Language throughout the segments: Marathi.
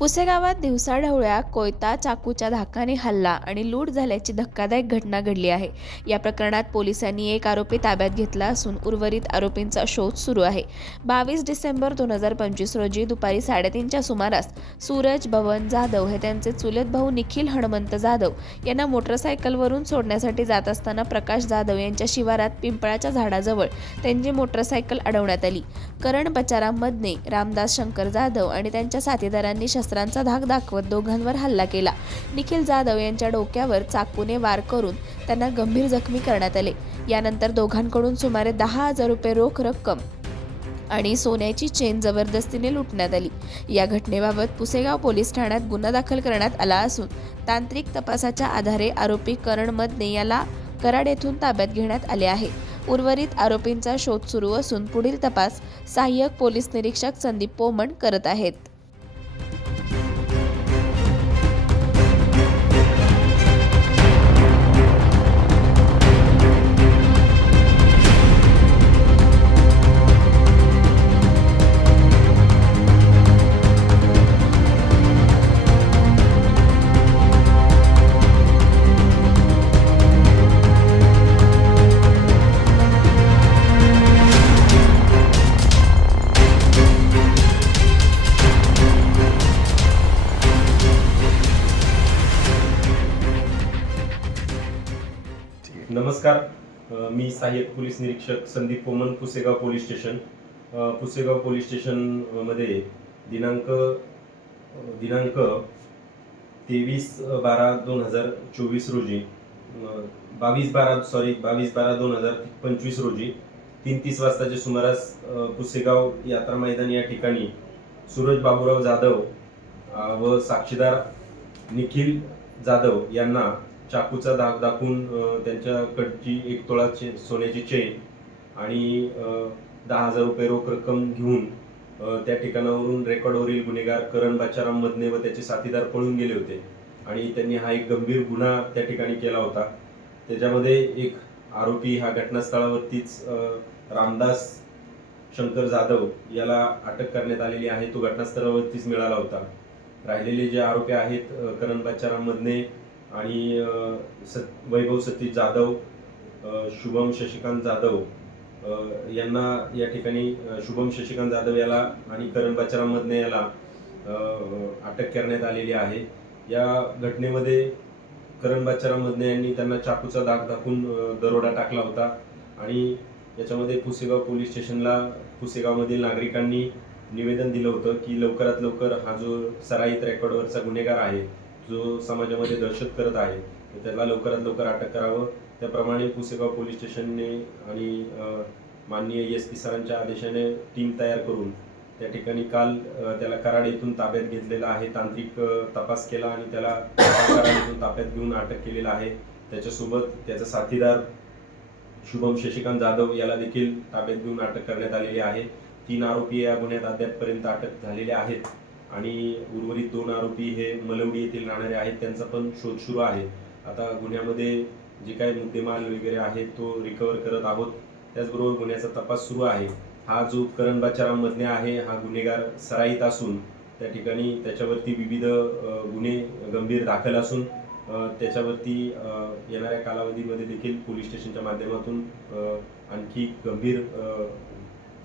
पुसेगावात दिवसाढवळ्या कोयता चाकूच्या धाकाने हल्ला आणि लूट झाल्याची धक्कादायक घटना घडली आहे. या प्रकरणात पोलिसांनी एक आरोपी ताब्यात घेतला असून उर्वरित आरोपींचा शोध सुरू आहे. बावीस डिसेंबर दोन हजार पंचवीस रोजी दुपारी साडेतीनच्या सुमारास सूरज भवन जाधव हे त्यांचे चुलत भाऊ निखिल हणमंत जाधव यांना मोटरसायकलवरून सोडण्यासाठी जात असताना प्रकाश जाधव यांच्या शिवारात पिंपळाच्या झाडाजवळ त्यांची मोटरसायकल अडवण्यात आली. करण बचाराम मदने रामदास शंकर जाधव आणि त्यांच्या साथीदारांनी शस्त्र शस्त्रांचा धाक दाखवत दोघांवर हल्ला केला. निखिल जाधव यांच्या डोक्यावर चाकूने वार करून त्यांना गंभीर जखमी करण्यात आले. यानंतर दोघांकडून सुमारे दहा हजार रुपये रोख रक्कम आणि सोन्याची चेन जबरदस्तीने लुटण्यात आली. या घटनेबाबत पुसेगाव पोलीस ठाण्यात गुन्हा दाखल करण्यात आला असून तांत्रिक तपासाच्या आधारे आरोपी करण मदने याला कराड येथून ताब्यात घेण्यात आले आहे. उर्वरित आरोपींचा शोध सुरू असून पुढील तपास सहाय्यक पोलीस निरीक्षक संदीप पोमण करत आहेत. नमस्कार. मी सहाय्यक पोलीस निरीक्षक Sandeep Poman Pusegaon police station. Pusegaon police स्टेशनमध्ये दिनांक दिनांक तेवीस बारा दोन हजार चोवीस रोजी बावीस बारा सॉरी बावीस बारा दोन हजार पंचवीस रोजी तीन तीस वाजताच्या सुमारास पुसेगाव यात्रा मैदान या ठिकाणी सूरज बाबूराव जाधव व साक्षीदार निखिल जाधव यांना चाकूचा दाग दाखवून त्यांच्याकडची एक तोळा चे सोन्याची चेन आणि दहा हजार रुपये रोख रक्कम घेऊन त्या ठिकाणावरून रेकॉर्डवरील गुन्हेगार करण बाचाराम मधने व त्याचे साथीदार पळून गेले होते. आणि त्यांनी हा एक गंभीर गुन्हा त्या ठिकाणी केला होता. त्याच्यामध्ये एक आरोपी हा घटनास्थळावरतीच रामदास शंकर जाधव याला अटक करण्यात आलेली आहे. तो घटनास्थळावरतीच मिळाला होता. राहिलेले जे आरोपी आहेत करण बाचाराम मधने आणि सत वैभव सतीश जाधव शुभम शशिकांत जाधव यांना या ठिकाणी शुभम शशिकांत जाधव याला आणि करण बाचाराम मधने याला अटक करण्यात आलेली आहे. या घटनेमध्ये करण बाचाराम मधने यांनी त्यांना चाकूचा दाग दाखवून दरोडा टाकला होता आणि याच्यामध्ये पुसेगाव पोलीस स्टेशनला पुसेगावमधील नागरिकांनी निवेदन दिलं होतं की लवकरात लवकर हा जो सराईत रेकॉर्डवरचा गुन्हेगार आहे जो समाजामध्ये दहशत करत आहे त्याला लवकरात लवकर अटक करावं. त्याप्रमाणे पुसेगाव पोलीस स्टेशनने आणि माननीय एस पी सरांच्या आदेशाने टीम तयार करून त्या ठिकाणी काल त्याला कराड येथून ताब्यात घेतलेला आहे. तांत्रिक तपास केला आणि त्याला कराड येथून ताब्यात घेऊन अटक केलेला आहे. त्याच्यासोबत त्याचा साथीदार शुभम शशिकांत जाधव याला देखील ताब्यात घेऊन अटक करण्यात आलेली आहे. तीन आरोपी या गुन्ह्यात अद्यापपर्यंत अटक झालेले आहेत. आणि उर्वरित दोन आरोपी हे मलवडी येथील राहणारे आहेत त्यांचा पण शोध सुरू आहे. आता गुन्ह्यामध्ये जे काही मुद्देमाल वगैरे आहे तो रिकवर करत आहोत. त्याचबरोबर गुन्ह्याचा तपास सुरू आहे. हा जो करण बाचाराम आहे हा गुन्हेगार सराईत असून त्या ठिकाणी त्याच्यावरती विविध गुन्हे गंभीर दाखल असून त्याच्यावरती येणाऱ्या कालावधीमध्ये देखील पोलीस स्टेशनच्या माध्यमातून आणखी गंभीर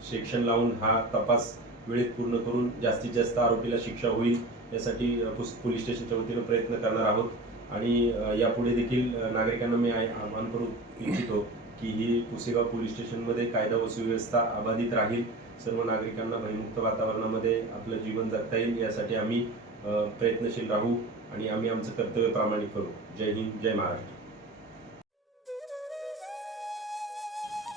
सेक्शन लावून हा तपास वेळेत पूर्ण करून जास्तीत जास्त आरोपीला शिक्षा होईल यासाठी पुस- पोलीस स्टेशनच्या वतीनं प्रयत्न करणार आहोत. आणि यापुढे देखील नागरिकांना मी आवाहन करू इच्छितो की ही पुसेगाव पोलीस स्टेशनमध्ये कायदा व सुव्यवस्था अबाधित राहील. सर्व नागरिकांना भयमुक्त वातावरणामध्ये आपलं जीवन जगता येईल यासाठी आम्ही प्रयत्नशील राहू आणि आम्ही आमचं कर्तव्य प्रामाणिक करू. जय हिंद जय महाराष्ट्र.